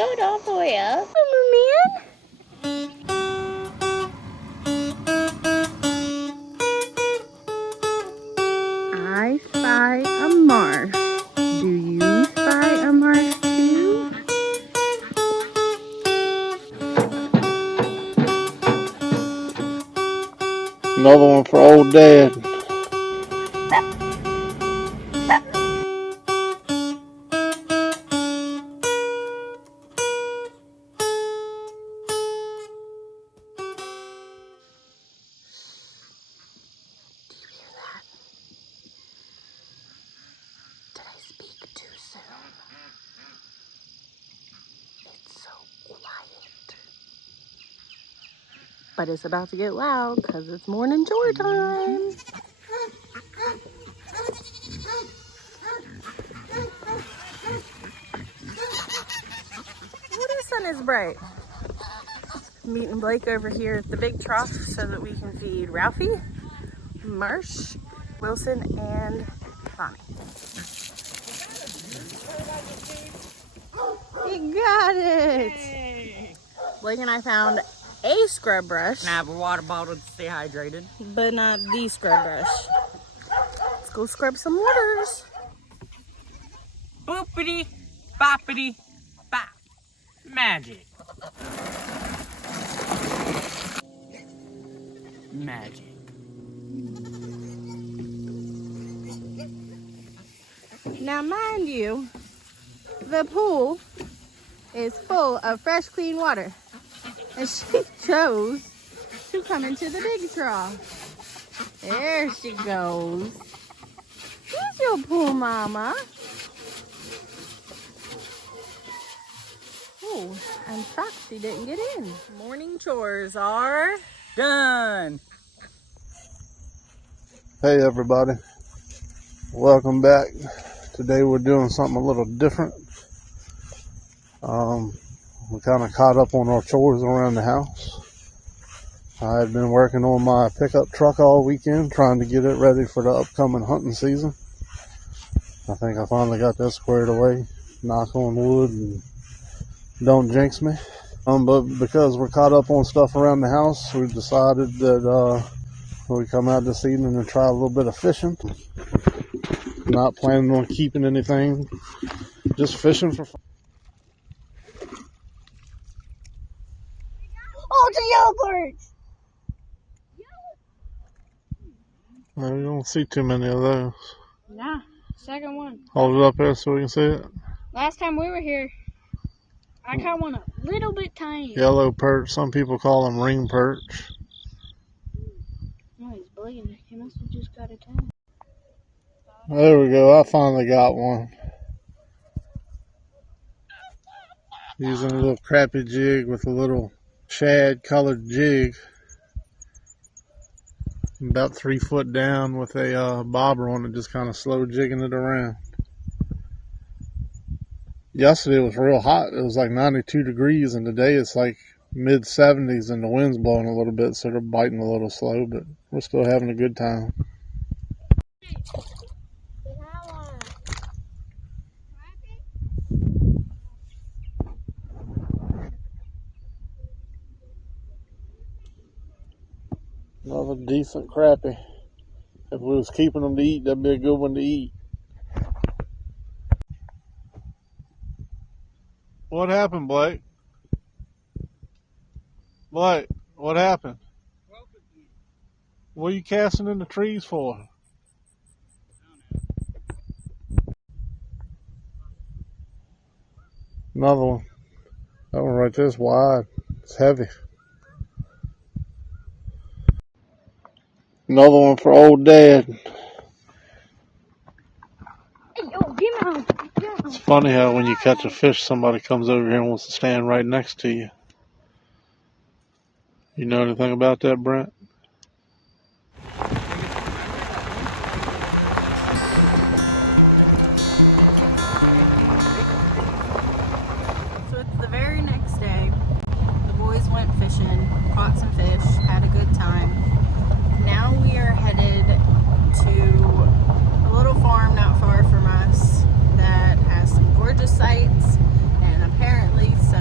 going all the way up. I spy a marsh. Do you spy a marsh too? Another one for old Dad. Do you hear that? Did I speak too soon? It's so quiet. But it's about to get loud because it's morning chore time. Oh, the sun is bright. I'm meeting Blake over here at the big trough so that we can feed Ralphie, Marsh, Wilson, and Bonnie. You got it! Yay. Blake and I found a scrub brush. And I have a water bottle to stay hydrated. But not the scrub brush. Let's go scrub some waters. Boopity, boppity, bop. Magic. Magic. Now mind you, the pool is full of fresh, clean water. And she chose to come into the big trough. There she goes. Here's your pool, Mama. Oh, I'm shocked she didn't get in. Morning chores are Done. Hey everybody, welcome back. Today we're doing something a little different. We kind of caught up on our chores around the house. I had been working on my pickup truck all weekend, trying to get it ready for the upcoming hunting season. I think I finally got that squared away. Knock on wood and don't jinx me. But because we're caught up on stuff around the house, we decided that we come out this evening and try a little bit of fishing. Not planning on keeping anything, just fishing for fun. oh, the yellowbirds! You don't see too many of those. Nah, second one. Hold it up there so we can see it. Last time we were here, I caught one a little bit tiny. Yellow perch. Some people call them ring perch. Oh, he's bleeding. He must have just got attacked. There we go. I finally got one. Using a little crappie jig with a little shad colored jig. About 3 foot down with a bobber on it, just kind of slow jigging it around. Yesterday it was real hot. It was like 92 degrees, and today it's like mid 70s and the wind's blowing a little bit, so they're biting a little slow, but we're still having a good time. Another decent crappie. If we was keeping them to eat, that'd be a good one to eat. What happened, Blake? Blake, what happened? What are you casting in the trees for? Another one. That one right there is wide. It's heavy. Another one for old Dad. Hey, yo, get out. It's funny how when you catch a fish, somebody comes over here and wants to stand right next to you. You know anything about that, Brent? So it's the very next day. The boys went fishing, caught some fish, had a good time. Now we are headed to a little farm not far from us that has some gorgeous sights and apparently some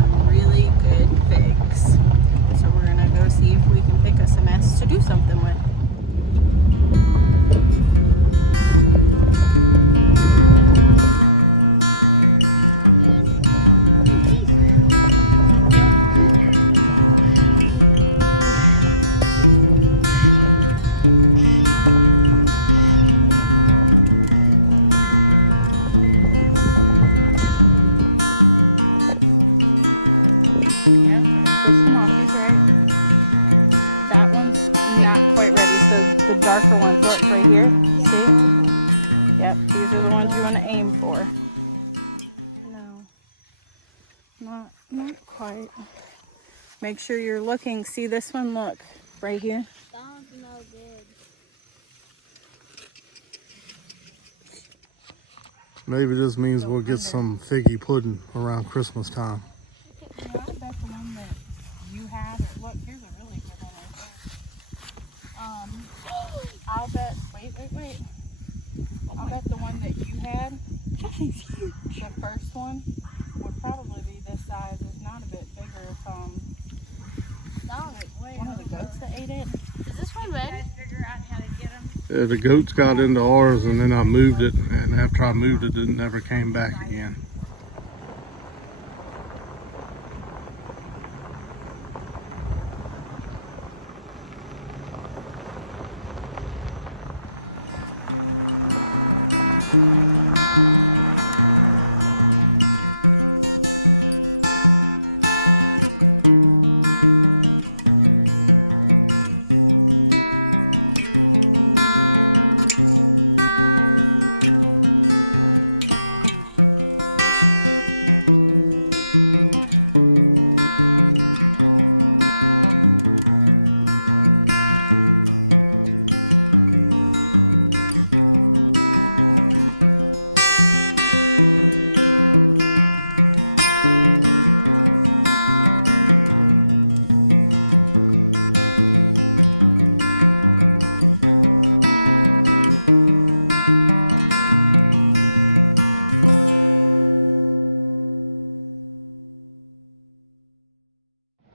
Make sure you're looking. See this one? Look, right here. That one's no good. Maybe this means we'll get some figgy pudding around Christmas time. No, that's the one that you had. Or look, here's a really good one right there. I'll bet. Wait. I'll bet the one that you had. That thing's huge. The first one would probably be this size. It's not a bit bigger. If one of the goats that ate it. Is this one red? Yeah, the goats got into ours and then I moved it, and after I moved it, it never came back again.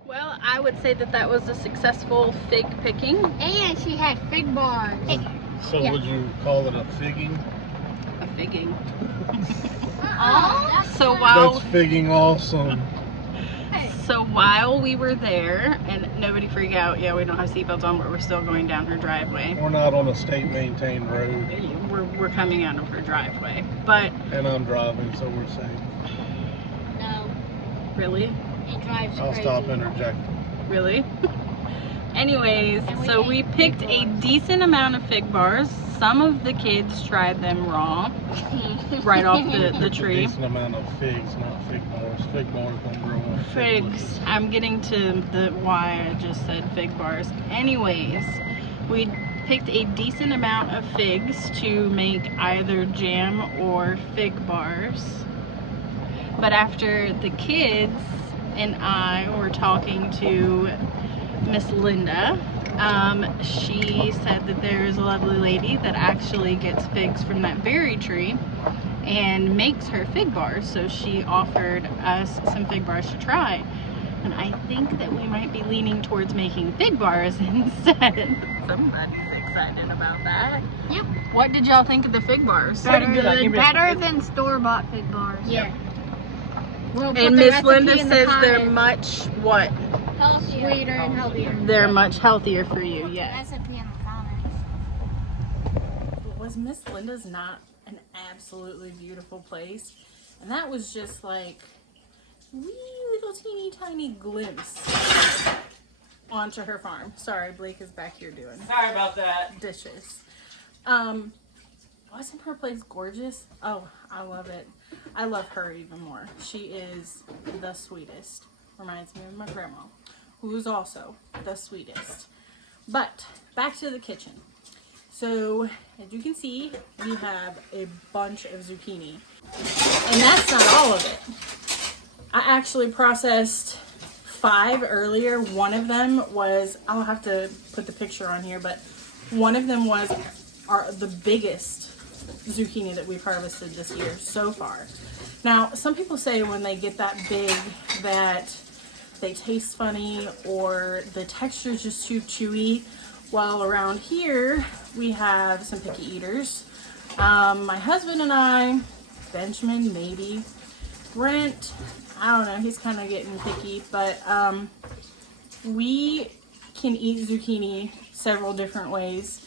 Well, I would say that was a successful fig picking. And she had fig bars. So Yeah. would you call it a figging? A figging. That's So while That's figging awesome. while we were there, and nobody freak out, yeah, we don't have seatbelts on, but we're still going down her driveway. We're not on a state maintained road, We're coming out of her driveway. But and I'm driving, so we're safe. No, really? it drives I'll crazy. stop interjecting. Really? Anyways, so we picked a decent amount of fig bars. Some of the kids tried them raw, right off the tree. Decent amount of figs, not fig bars. Fig bars don't grow on Figs. I'm getting to the why I just said fig bars. Anyways, we picked a decent amount of figs to make either jam or fig bars. But after the kids and I were talking to Miss Linda, she said that there is a lovely lady that actually gets figs from that very tree and makes her fig bars. So she offered us some fig bars to try. And I think that we might be leaning towards making fig bars instead. Somebody's excited about that. Yep. What did y'all think of the fig bars? Pretty good. I'll give it Better than store-bought fig bars. Yeah. Well, And Miss Linda says they're much what? healthier, sweeter, and healthier. They're much healthier for you, yes. Recipe in the comments. But was Miss Linda's not an absolutely beautiful place? And that was just like wee little teeny tiny glimpse onto her farm. Sorry, Blake is back here doing Sorry about that. dishes. Wasn't her place gorgeous? Oh, I love it. I love her even more. She is the sweetest. Reminds me of my grandma, who is also the sweetest. But back to the kitchen. So as you can see, we have a bunch of zucchini. And that's not all of it. I actually processed 5 earlier. One of them was, I'll have to put the picture on here, but one of them was the biggest zucchini that we've harvested this year so far. Now, some people say when they get that big that they taste funny or the texture is just too chewy. Well, around here, we have some picky eaters. My husband and I, Benjamin, maybe, Brent, I don't know, he's kind of getting picky, but we can eat zucchini several different ways.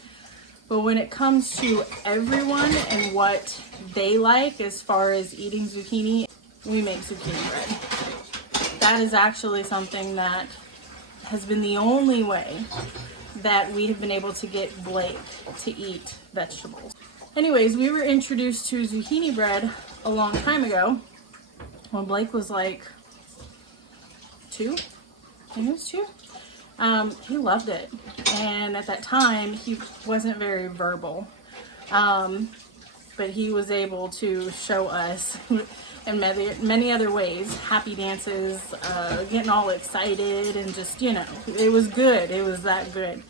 But when it comes to everyone and what they like as far as eating zucchini, we make zucchini bread. That is actually something that has been the only way that we have been able to get Blake to eat vegetables. Anyways, we were introduced to zucchini bread a long time ago when Blake was like 2. I think he was 2. He loved it. And at that time, he wasn't very verbal. But he was able to show us in many other ways, happy dances, getting all excited, and just, you know, it was good. It was that good.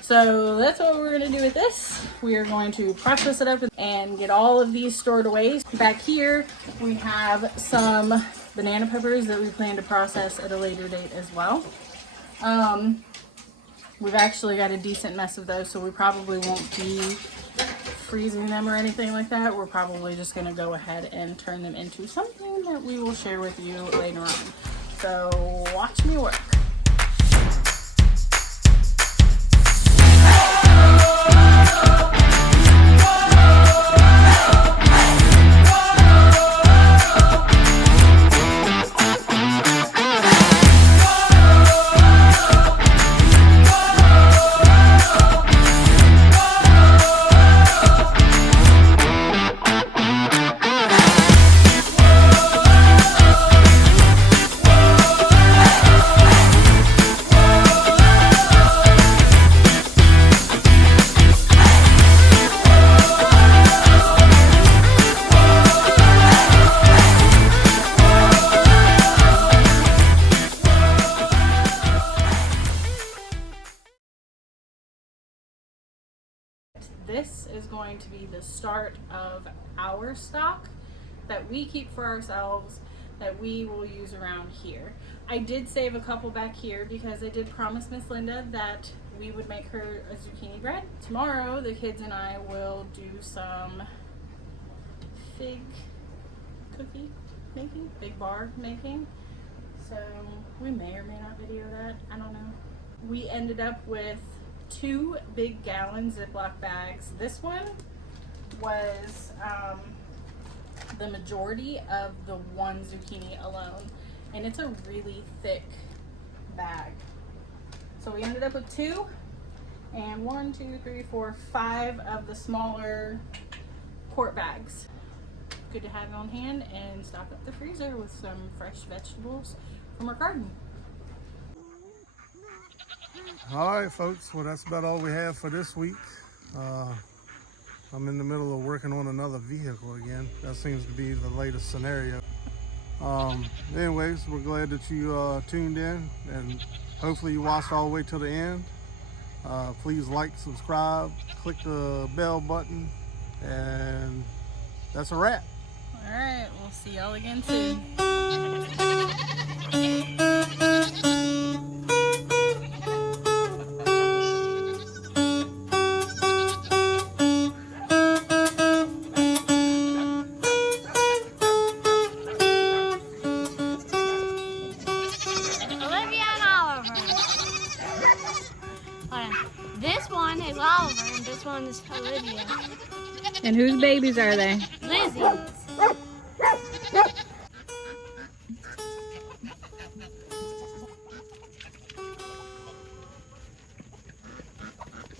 So that's what we're going to do with this. We are going to process it up and get all of these stored away. Back here, we have some banana peppers that we plan to process at a later date as well. We've actually got a decent mess of those, so we probably won't be freezing them or anything like that. We're probably just going to go ahead and turn them into something that we will share with you later on. So watch me work. This is going to be the start of our stock that we keep for ourselves, that we will use around here. I did save a couple back here because I did promise Miss Linda that we would make her a zucchini bread. Tomorrow, the kids and I will do some fig cookie making, fig bar making. So we may or may not video that, I don't know. We ended up with 2 big gallon Ziploc bags. This one was the majority of the 1 zucchini alone, and it's a really thick bag. So we ended up with 2, and 1, 2, 3, 4, 5 of the smaller quart bags. Good to have on hand and stock up the freezer with some fresh vegetables from our garden. All right, folks. Well, that's about all we have for this week. I'm in the middle of working on another vehicle again. That seems to be the latest scenario. Anyways, we're glad that you tuned in, and hopefully you watched all the way to the end. Please like, subscribe, click the bell button, and that's a wrap. All right, we'll see y'all again soon. This one is Oliver and this one is Olivia. And whose babies are they? Lizzie's.